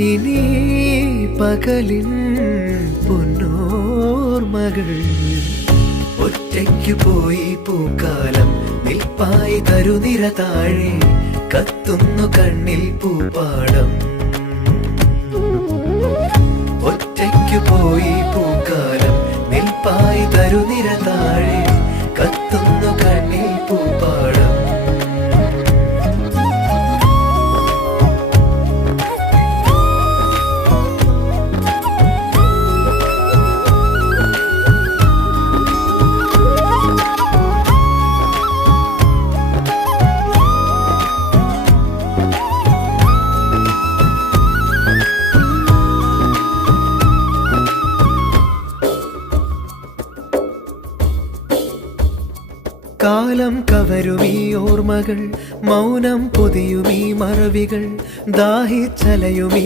ഇനി പകലിൻ പൊന്നോർമകൾ ഒറ്റയ്ക്കു പോയി പൂക്കാലം നിൽപ്പായി തരുനിര താഴെ കത്തുന്നു കണ്ണിൽ പൂപ്പാടം ഒറ്റയ്ക്കു പോയി പൂക്കാലം നിൽപ്പായി തരുനിര താഴെ കത്തുന്നു കണ്ണിൽ പൂപ്പാടം കാലം കവരുമീ ഓർമ്മകൾ മൗനം പൊതിയുമീ മറവികൾ ദാഹിച്ചലയുമീ